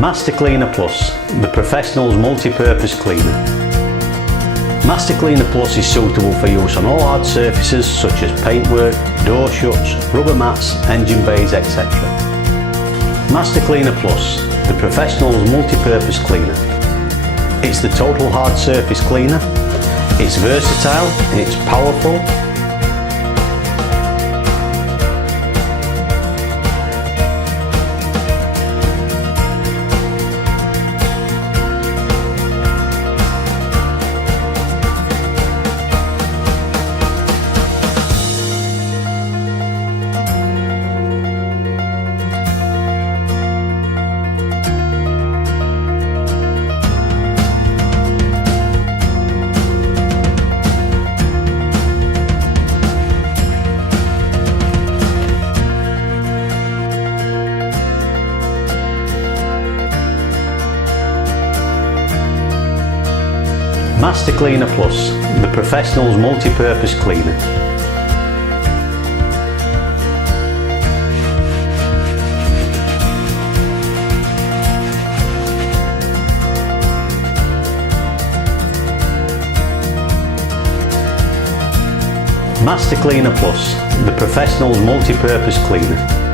Master Cleaner Plus, the professional's multi-purpose cleaner. Master Cleaner Plus is suitable for use on all hard surfaces such as paintwork, door shuts, rubber mats, engine bays, etc. Master Cleaner Plus, the professional's multi-purpose cleaner. It's the total hard surface cleaner. It's versatile, it's powerful. Master Cleaner Plus, the professional's multi-purpose cleaner. Master Cleaner Plus, the professional's multi-purpose cleaner.